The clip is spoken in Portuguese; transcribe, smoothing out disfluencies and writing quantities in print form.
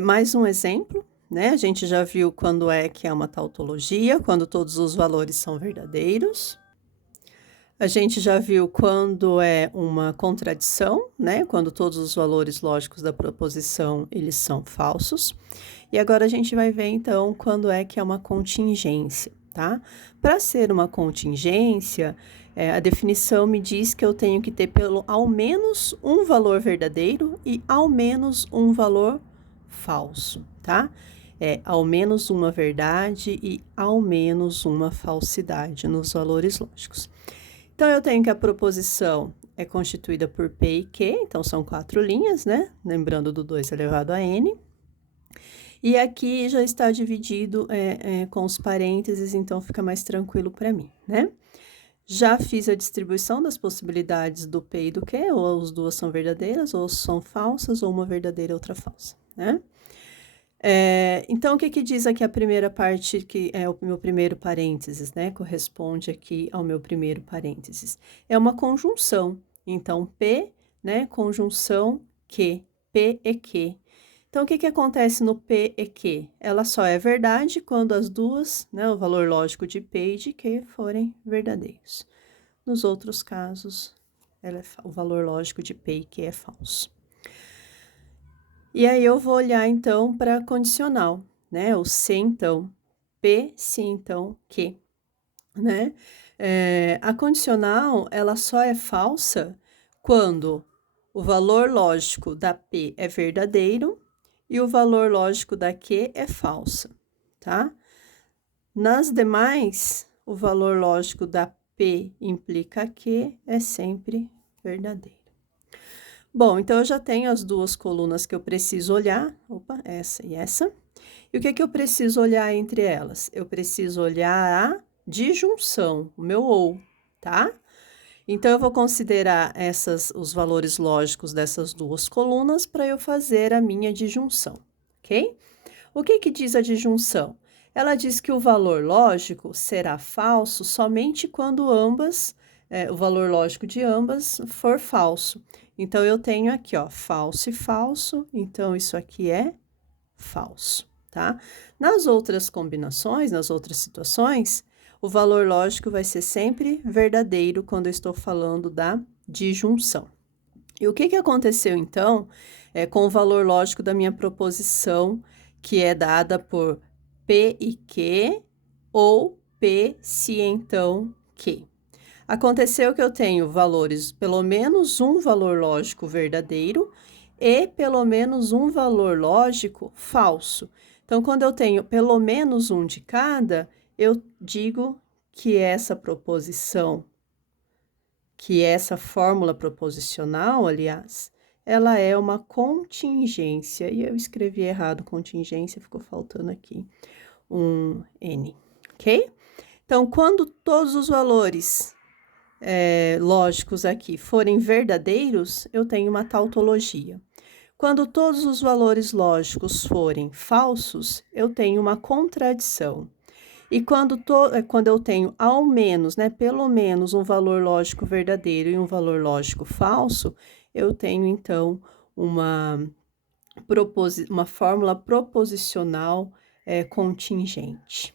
Mais um exemplo, né? A gente já viu quando é que é uma tautologia, quando todos os valores são verdadeiros. A gente já viu quando é uma contradição, né? Quando todos os valores lógicos da proposição eles são falsos. E agora a gente vai ver então quando é que é uma contingência, tá? Para ser uma contingência, a definição me diz que eu tenho que ter ao menos um valor verdadeiro e ao menos um valor falso, tá? Ao menos uma verdade e ao menos uma falsidade nos valores lógicos. Então, eu tenho que a proposição é constituída por P e Q, então são 4 linhas, né? Lembrando do 2 elevado a N. E aqui já está dividido com os parênteses, então fica mais tranquilo para mim, né? Já fiz a distribuição das possibilidades do P e do Q, ou as duas são verdadeiras, ou são falsas, ou uma verdadeira e outra falsa, né? Então, o que diz aqui a primeira parte, que é o meu primeiro parênteses, né? Corresponde aqui ao meu primeiro parênteses. É uma conjunção. Então, P, né? Conjunção Q. P e Q. Então, o que acontece no P e Q? Ela só é verdade quando as duas, né? O valor lógico de P e de Q forem verdadeiros. Nos outros casos, o valor lógico de P e Q é falso. E aí eu vou olhar então para condicional, né? O se então, P, se então, Q, né? A condicional, ela só é falsa quando o valor lógico da P é verdadeiro e o valor lógico da Q é falsa, tá? Nas demais, o valor lógico da P implica Q é sempre verdadeiro. Bom, então eu já tenho as duas colunas que eu preciso olhar. Opa, essa e essa. E o que eu preciso olhar entre elas? Eu preciso olhar a disjunção, o meu ou, tá? Então, eu vou considerar os valores lógicos dessas duas colunas para eu fazer a minha disjunção, ok? O que diz a disjunção? Ela diz que o valor lógico será falso somente quando o valor lógico de ambas for falso. Então, eu tenho aqui, ó, falso e falso, então isso aqui é falso, tá? Nas outras combinações, nas outras situações, o valor lógico vai ser sempre verdadeiro quando eu estou falando da disjunção. E o que aconteceu, então, com o valor lógico da minha proposição, que é dada por P e Q, ou P se então Q? Aconteceu que eu tenho valores, pelo menos um valor lógico verdadeiro e pelo menos um valor lógico falso. Então, quando eu tenho pelo menos um de cada, eu digo que essa proposição, que essa fórmula proposicional, aliás, ela é uma contingência. E eu escrevi errado contingência, ficou faltando aqui um N, ok? Então, quando todos os valores lógicos aqui forem verdadeiros, eu tenho uma tautologia. Quando todos os valores lógicos forem falsos, eu tenho uma contradição. E quando eu tenho ao menos, né, pelo menos um valor lógico verdadeiro e um valor lógico falso, eu tenho então uma fórmula proposicional contingente.